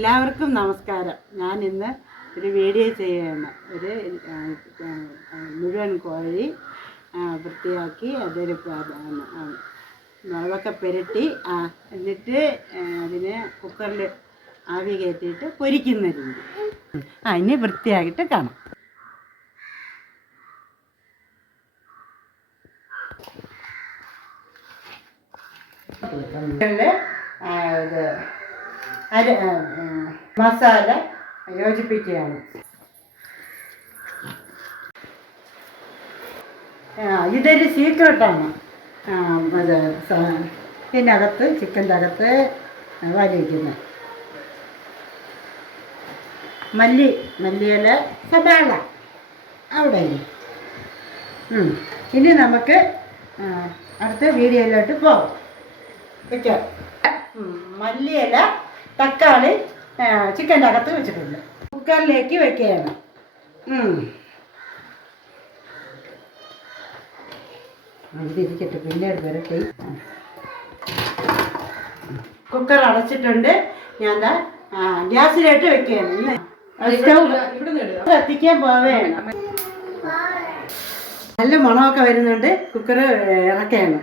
എല്ലാവർക്കും നമസ്കാരം. ഞാൻ ഇന്ന് ഒരു വീഡിയോ ചെയ്യുകയാണ്. ഒരു മുഴുവൻ കോഴി വൃത്തിയാക്കി അതിൽ മുളകൊക്കെ പുരട്ടി എന്നിട്ട് അതിനെ കുക്കറിൽ ആവി കയറ്റിയിട്ട് പൊരിക്കുന്നതുണ്ട്. ഇനി വൃത്തിയാക്കിയിട്ട് കാണാം. ഇത് മസാല യോജിപ്പിക്കുകയാണ്. ഇതൊരു സീക്രട്ടാണ്. അത് ഇതിനകത്ത് ചിക്കൻ്റെ അകത്ത് വലിക്കുന്നത് മല്ലിയില സവാള അവിടെ. ഇനി നമുക്ക് അടുത്ത വീഡിയോയിലോട്ട് പോകാം. വെക്കാം. മല്ലിയില തക്കാളി ചിക്കൻ്റെ അകത്ത് വെച്ചിട്ടുണ്ട്. കുക്കറിലേക്ക് വെക്കുകയാണ്. ഇതിരിക്കട്ടെ, പിന്നീട് വരട്ടെ. കുക്കർ അടച്ചിട്ടുണ്ട്. ഞാൻ ഗ്യാസിലോട്ട് വെക്കുകയാണ്. കത്തിക്കാൻ പോവുകയാണ്. നല്ല മണമൊക്കെ വരുന്നുണ്ട്. കുക്കർ ഇറക്കുകയാണ്.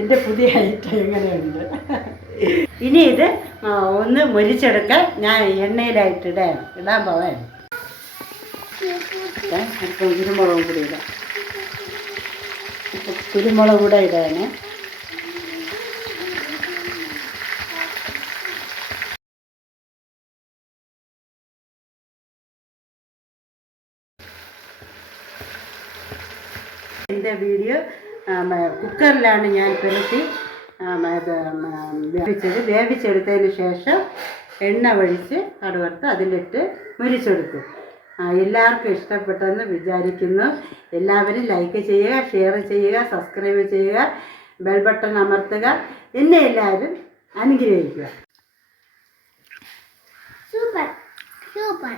എൻ്റെ പുതിയ ഐറ്റം എങ്ങനെയുണ്ട്. ഇനി ഇത് ഒന്ന് മൊരിച്ചെടുക്കാൻ ഞാൻ എണ്ണയിലായിട്ട് ഇടാൻ പോവാൻ. കുരുമുളകും കൂടി ഇടാം. കുരുമുളക് കൂടെ ഇടാന്. എൻ്റെ വീഡിയോ കുക്കറിലാണ് ഞാൻ പുരട്ടി വേവിച്ചെടുത്തതിന് ശേഷം എണ്ണ ഒഴിച്ച് കടുവറുത്ത് അതിലിട്ട് മുരിച്ചെടുക്കും. എല്ലാവർക്കും ഇഷ്ടപ്പെട്ടെന്ന് വിചാരിക്കുന്നു. എല്ലാവരും ലൈക്ക് ചെയ്യുക, ഷെയർ ചെയ്യുക, സബ്സ്ക്രൈബ് ചെയ്യുക, ബെൽ ബട്ടൺ അമർത്തുക. എന്നെ എല്ലാവരും അനുഗ്രഹിക്കുക. Super super.